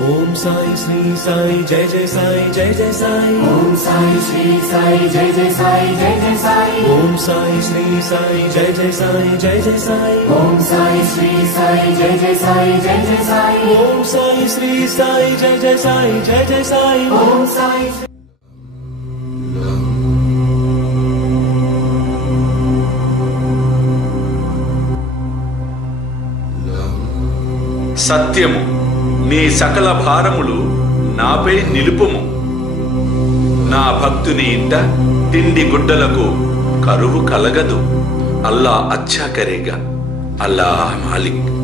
ओम साई श्री साई जय जय साई जय जय साई। ओम साई श्री साई जय जय साई जय जय साई। ओम साई श्री साई जय जय साई जय जय साई। ओम साई श्री साई जय जय साई जय जय साई। ओम साई श्री साई जय जय साई जय जय साई। ओम साई సత్యము నీ సకల భారములు నాపై నిలుపుము. నా భక్తుని ఇంట తిండి గుడ్డలకు కరువు కలగదు. అల్లా అచ్చా కరేగా. అల్లా మాలిక్.